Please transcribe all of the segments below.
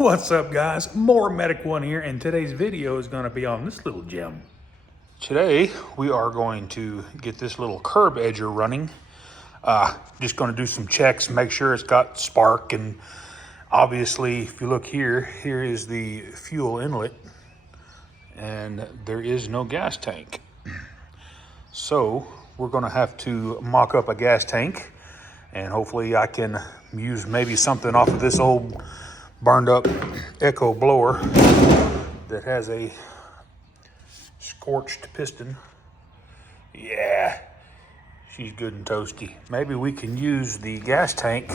What's up, guys? More Medic One here, and today's video is going to be on this little gem. Today we are going to get this little curb edger running. Just going to do some checks, make sure it's got spark, and obviously if you look here, here is the fuel inlet and there is no gas tank. So we're going to have to mock up a gas tank, and hopefully I can use maybe something off of this old burned up Echo blower that has a scorched piston. Yeah, she's good and toasty. Maybe we can use the gas tank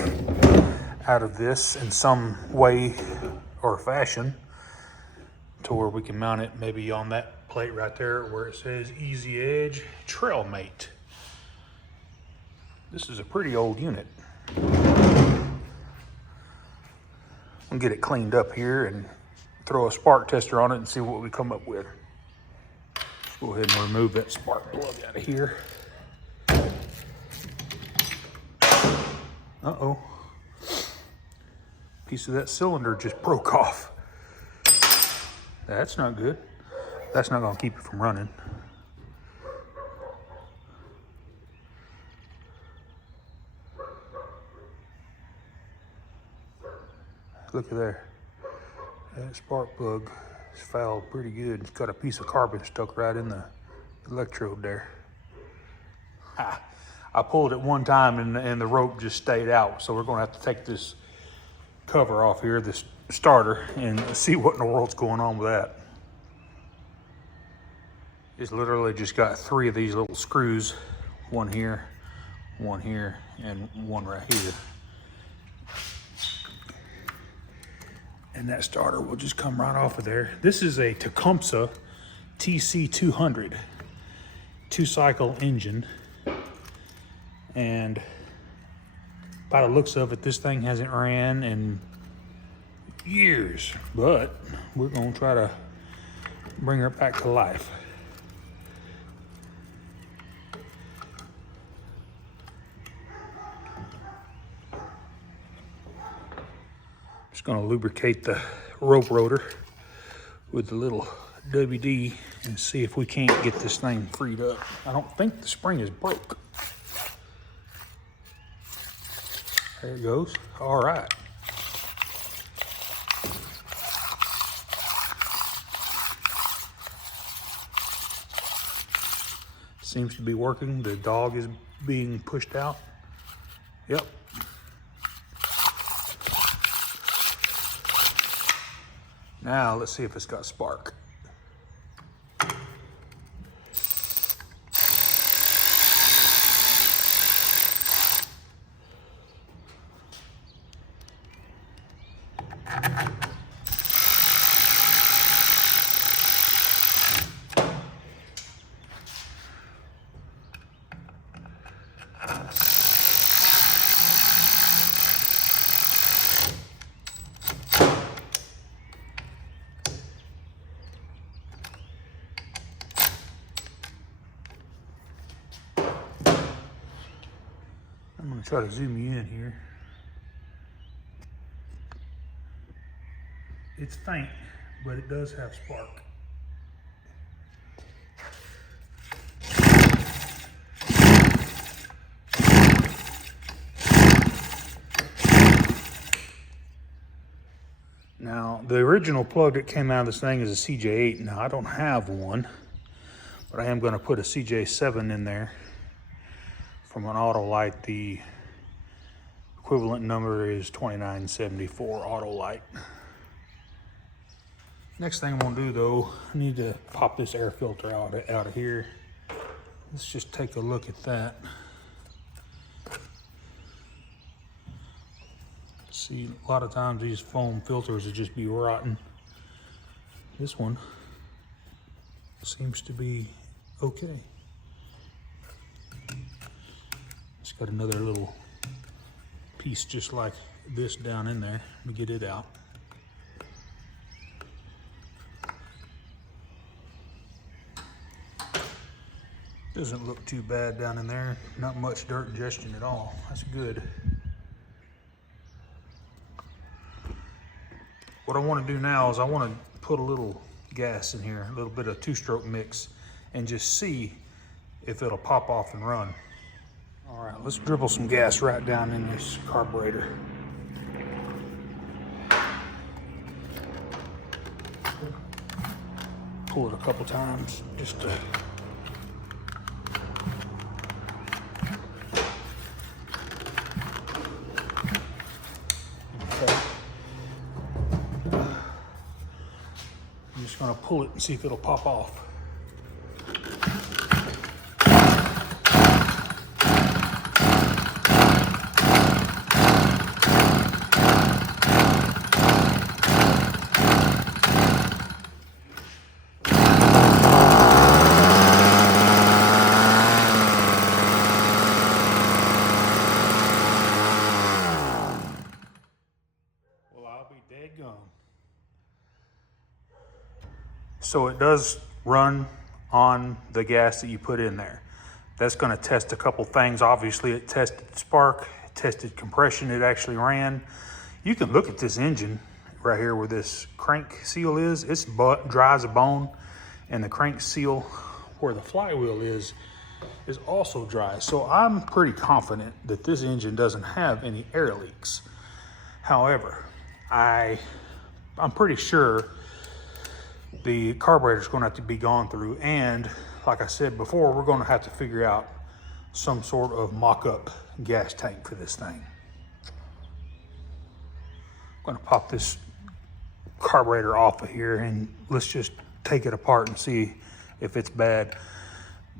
out of this in some way or fashion to where we can mount it maybe on that plate right there where it says Easy Edge Trail Mate. This is a pretty old unit. I'll get it cleaned up here and throw a spark tester on it and see what we come up with. Let's go ahead and remove that spark plug out of here. Uh-oh. Piece of that cylinder just broke off. That's not good. That's not gonna keep it from running. Look at there. That spark plug is fouled pretty good. It's got a piece of carbon stuck right in the electrode there. I pulled it one time and the rope just stayed out. So we're gonna have to take this cover off here, this starter, and see what in the world's going on with that. It's literally just got 3 of these little screws. One here, and one right here. And that starter will just come right off of there. This is a Tecumseh TC200 2-cycle engine. And by the looks of it, this thing hasn't ran in years, but we're gonna try to bring her back to life. Just gonna lubricate the rope rotor with the little WD and see if we can't get this thing freed up. I don't think the spring is broke. There it goes. All right. Seems to be working. The dog is being pushed out. Yep. Now let's see if it's got spark. I'm gonna try to zoom you in here. It's faint, but it does have spark. Now, the original plug that came out of this thing is a CJ8. Now, I don't have one, but I am gonna put a CJ7 in there. From an Autolite, the equivalent number is 2974 Autolite. Next thing I'm gonna do though, I need to pop this air filter out of here. Let's just take a look at that. See, a lot of times these foam filters will just be rotten. This one seems to be okay. It's got another little piece just like this down in there. Let me get it out. Doesn't look too bad down in there. Not much dirt ingestion at all. That's good. What I want to do now is I want to put a little gas in here, a little bit of 2-stroke mix, and just see if it'll pop off and run. All right, let's dribble some gas right down in this carburetor. Pull it a couple times just to I'm just going to pull it and see if it'll pop off. Well, I'll be dead gone. So it does run on the gas that you put in there. That's going to test a couple things. Obviously, it tested spark, it tested compression, it actually ran. You can look at this engine right here where this crank seal is. It's dry as a bone, and the crank seal where the flywheel is also dry. So I'm pretty confident that this engine doesn't have any air leaks. However, I'm pretty sure the carburetor is going to have to be gone through, and like I said before, we're going to have to figure out some sort of mock-up gas tank for this thing. I'm going to pop this carburetor off of here and let's just take it apart and see if it's bad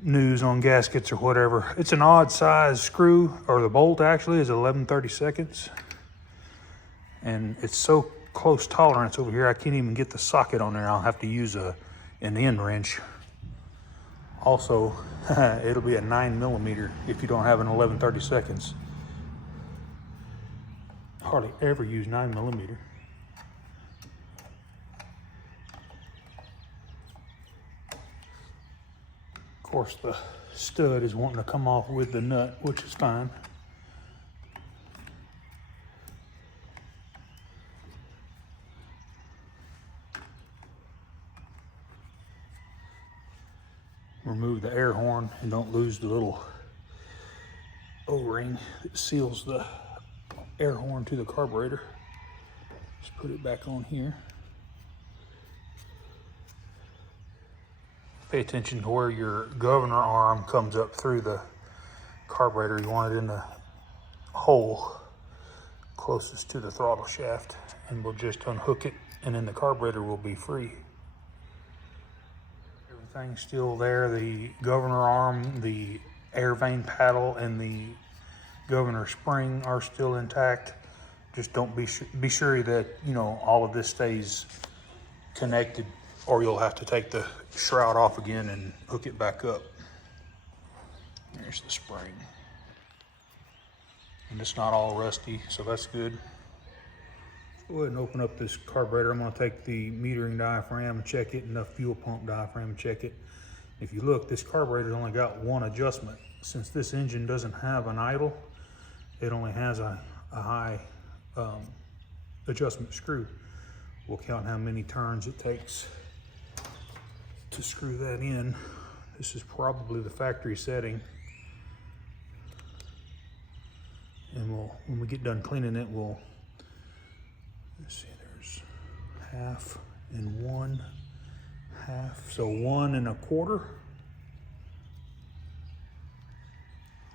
news on gaskets or whatever. It's an odd size screw, or the bolt actually is 11/32, and it's so close tolerance over here I can't even get the socket on there. I'll have to use an end wrench. Also, it'll be a 9mm if you don't have an 11/32. Hardly ever use 9mm. Of course, the stud is wanting to come off with the nut, which is fine. Remove the air horn and don't lose the little O-ring that seals the air horn to the carburetor. Just put it back on here. Pay attention to where your governor arm comes up through the carburetor. You want it in the hole closest to the throttle shaft, and we'll just unhook it, and then the carburetor will be free. Everything's still there. The governor arm, the air vane paddle, and the governor spring are still intact. Just don't be sure that, you know, all of this stays connected, or you'll have to take the shroud off again and hook it back up. There's the spring. And it's not all rusty, so that's good. Let's go ahead and open up this carburetor. I'm going to take the metering diaphragm and check it, and the fuel pump diaphragm and check it. If you look, this carburetor's only got one adjustment. Since this engine doesn't have an idle, it only has a high adjustment screw. We'll count how many turns it takes to screw that in. This is probably the factory setting. And when we get done cleaning it, we'll, let's see, there's half and 1/2. So 1 1/4.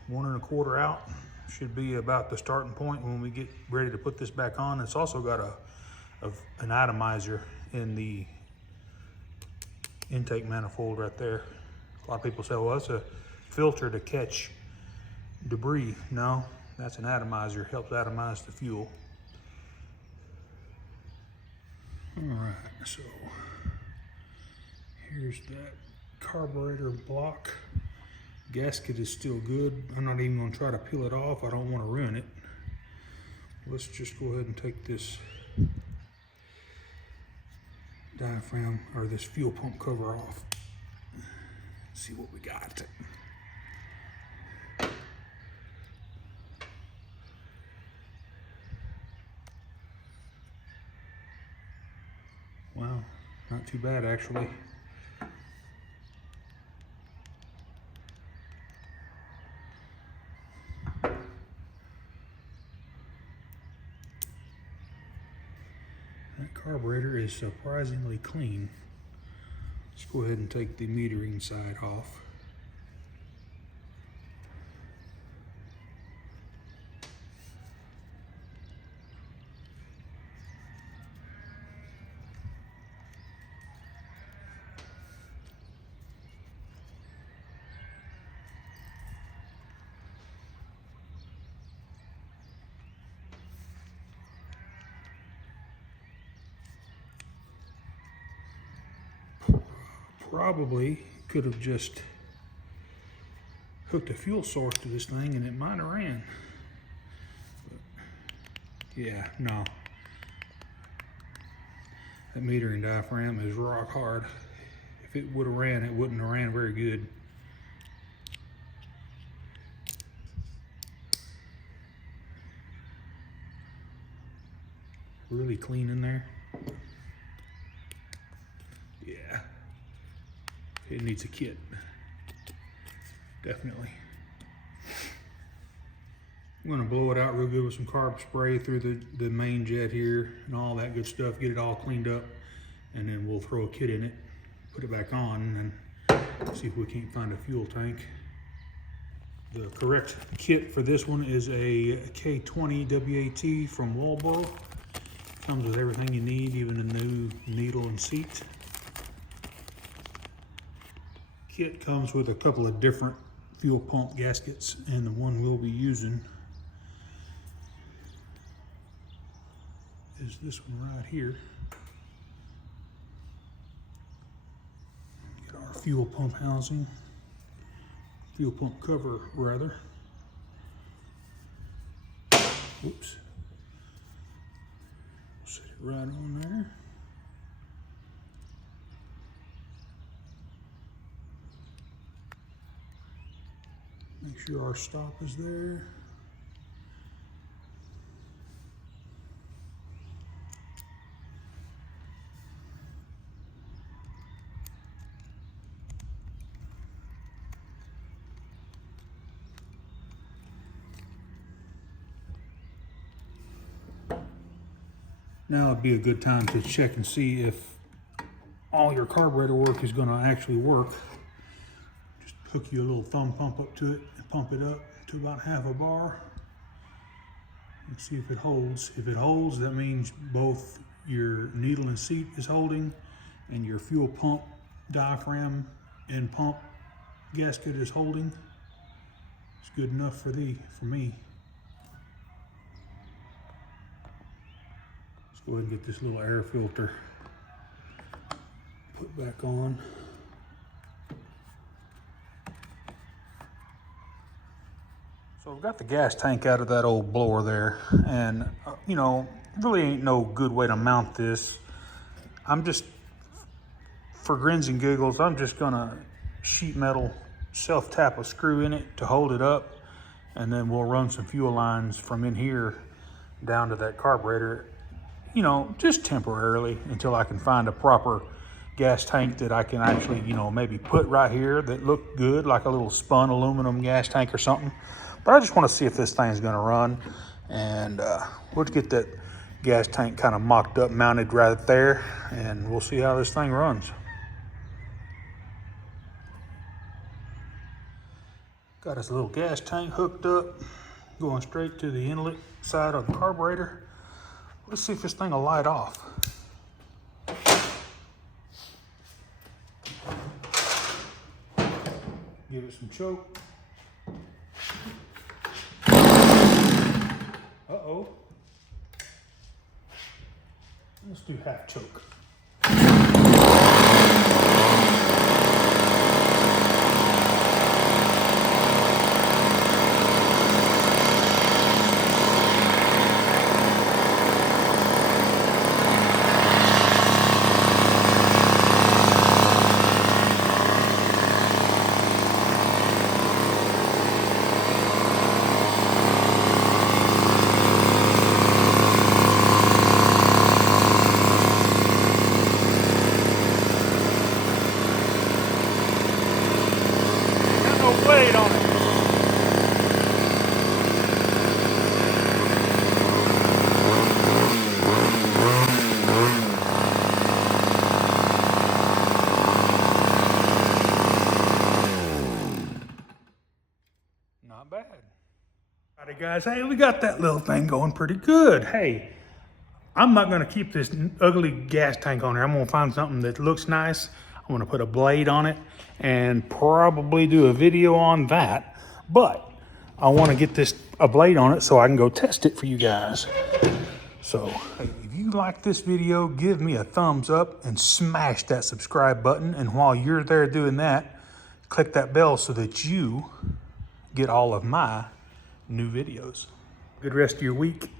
1 1/4 out should be about the starting point when we get ready to put this back on. It's also got an atomizer in the intake manifold right there. A lot of people say, well, that's a filter to catch debris. No, that's an atomizer. Helps atomize the fuel. All right, so here's that carburetor block. Gasket is still good. I'm not even going to try to peel it off. I don't want to ruin it. Let's just go ahead and take this diaphragm, or this fuel pump cover, off. See what we got. Wow, not too bad actually. That carburetor is surprisingly clean. Let's go ahead and take the metering side off. Probably could have just hooked a fuel source to this thing and it might have ran. But yeah, no. That metering diaphragm is rock hard. If it would have ran, it wouldn't have ran very good. Really clean in there. Yeah. It needs a kit. Definitely. I'm gonna blow it out real good with some carb spray through the main jet here and all that good stuff, get it all cleaned up, and then we'll throw a kit in it, put it back on, and see if we can't find a fuel tank. The correct kit for this one is a K20 WAT from Marlboro. Comes with everything you need, even a new needle and seat. Kit comes with a couple of different fuel pump gaskets, and the one we'll be using is this one right here. Get our fuel pump housing, fuel pump cover rather. Whoops. Set it right on there. Make sure our stop is there. Now would be a good time to check and see if all your carburetor work is going to actually work. Just hook you a little thumb pump up to it and pump it up to about half a bar. And see if it holds. If it holds, that means both your needle and seat is holding and your fuel pump diaphragm and pump gasket is holding. It's good enough for me. Let's go ahead and get this little air filter put back on. So we've got the gas tank out of that old blower there, and you know, really ain't no good way to mount this. I'm just, for grins and giggles, I'm just gonna sheet metal self-tap a screw in it to hold it up, and then we'll run some fuel lines from in here down to that carburetor, you know, just temporarily until I can find a proper gas tank that I can actually, you know, maybe put right here that look good, like a little spun aluminum gas tank or something. But I just want to see if this thing's going to run, and we'll get that gas tank kind of mocked up, mounted right there, and we'll see how this thing runs. Got this little gas tank hooked up, going straight to the inlet side of the carburetor. Let's see if this thing will light off. Give it some choke. Uh-oh. Let's do half choke. guys. Hey, we got that little thing going pretty good. Hey, I'm not gonna keep this ugly gas tank on here. I'm gonna find something that looks nice. I'm gonna put a blade on it and probably do a video on that. But I wanna get a blade on it so I can go test it for you guys. So, hey, if you like this video, give me a thumbs up and smash that subscribe button. And while you're there doing that, click that bell so that you get all of my new videos. Good rest of your week.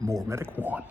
More Medic One.